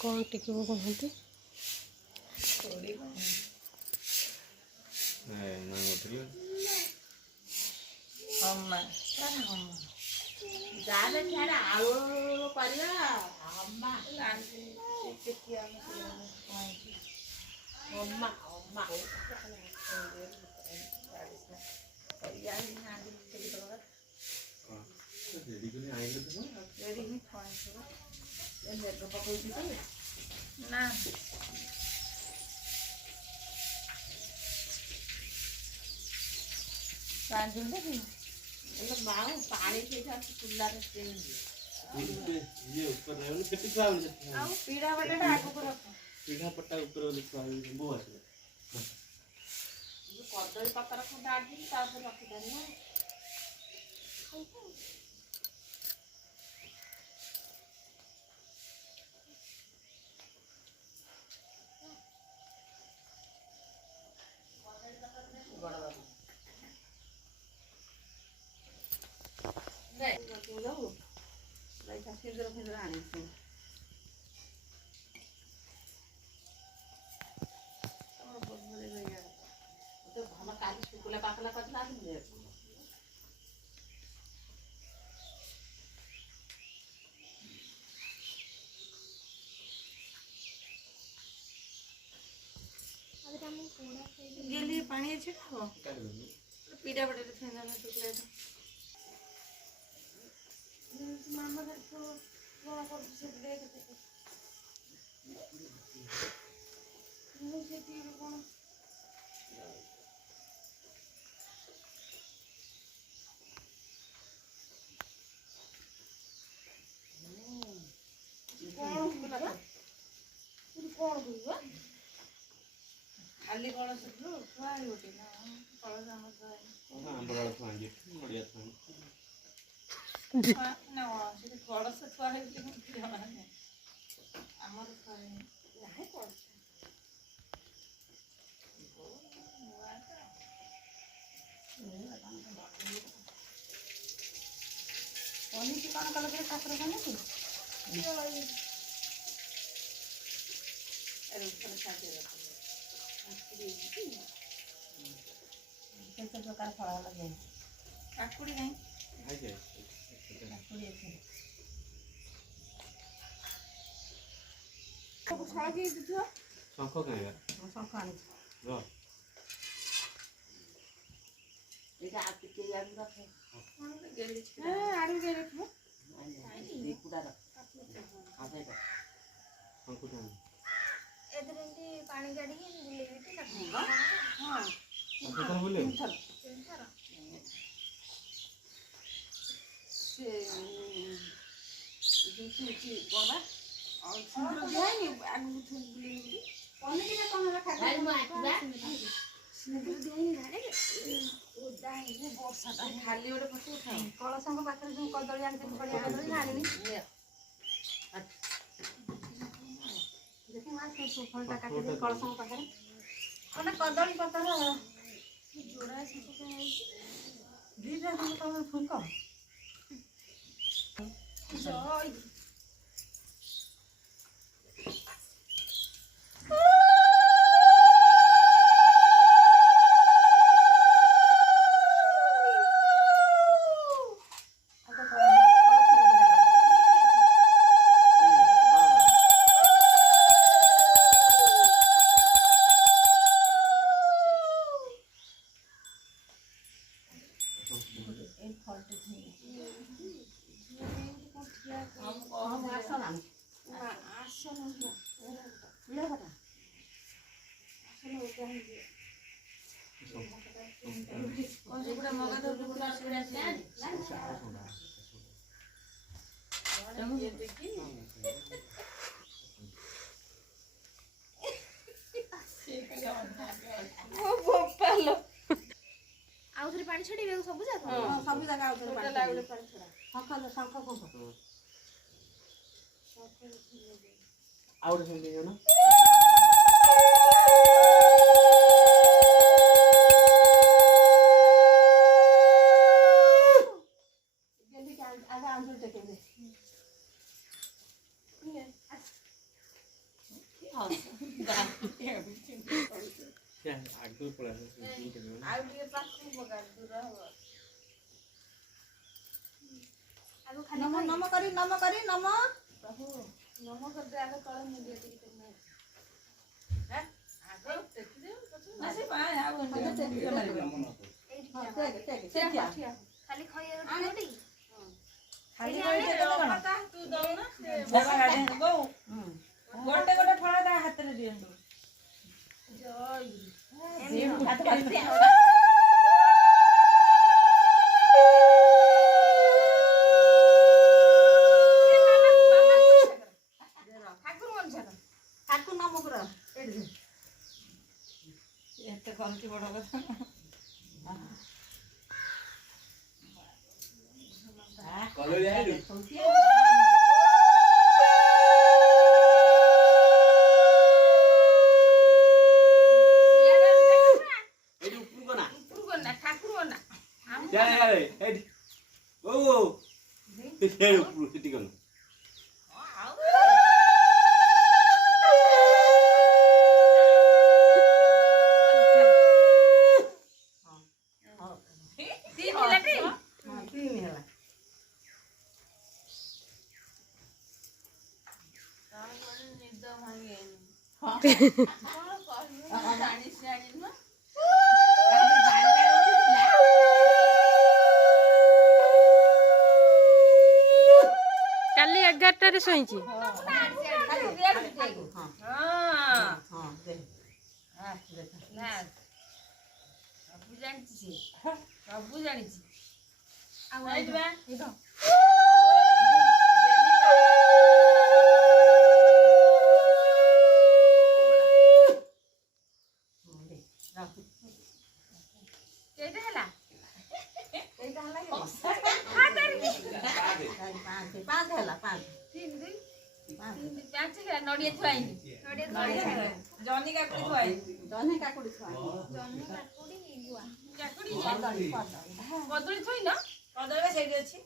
कौन टिकबो कहते जाले छाड़ा आलू परिया अम्मा अम्मा अम्मा ना माँ पानी से चूल्हा पीढ़ा बटा आगो को रख पीढ़ा पट्टा ऊपर बो आसे कदली पत्र खंडा आदि तापर रखिदेन ना गेली पानी अच्छे खाओ पीड़ा बड़े थे ना टुकड़े तो मामा का तो वो को से देख देते मुझे भी कौन खाली कौन सुनो खुआई होती ना कौन जाम खुआई हां बड़ा खाएंगे बढ़िया खाएंगे ना से थोड़ा सा खुआई होती है कि हमारे अमर खुआई है कौन पानी की कौन कलर के ठाकुर खाने की अरे ऊपर साथे कैसे प्रकार फल लगे काकुड़ी नहीं हाय जे काकुड़ी আছে तो छाई के दियो शंख खाएगा शंख आनी रो এটা আপনি কে জানি রাখে হ্যাঁ আরো কে রাখবো এই কুড়া রাখ আছে এটা शंख खाएगा एदरेंटी पानी गाड़ी के बुलेबिटी लगो हां शंख खाने बोले तीन से देखिए कोना और सुंदर जाएंगे आगु बुलेबिटी कोने के कौन रखा है मैं आतीबा नदी देई गाड़ी ओदा है वो वर्षा ता खाली ओरे फोटो उठाओ कलसंग पाखरे जो कदली आनी पड़े आनी जानी देखो आज के फलटा काटी दे कलसंग पाखरे कोना कदली पतर जोड़ा से तो दीदा हम तो फुंको जय आउथरे पानी छड़ी सब जगह सब जगह आउथरे पानी लागले पानी छड़ा शंख कोन और हिंदी है ना जल्दी आजा आंसर टेके दे ନମ ନମ କରି ନମ ପ୍ରଭୁ ନମ କରିଦେ ଆଗ ତଳେ ମୁଣ୍ଡିଆ ଟିକେ ନା ସେ ପା ଆଉ ଖାଲି ଖଇଆ ଖାଲି ତୁ ଦଉନା ଗୋଟେ ଗୋଟେ ଫଳ ତା ହାତରେ ଦିଅନ୍ତୁ। ଠାକୁର ନାମ କର ଏତେ କରୁଛି ବଡ କଥା କାଲି 11টাରେ ଶୋଇଛି। ସବୁ ଜାଣିଛି ନଡ଼ିଆ ଥୁଆଇନି ଜହ୍ନି କାକୁଡି ଥୁଆଇନି କଦଳୀ ଥୋଇନ କଦଳୀ ସେଇଠି ଅଛି।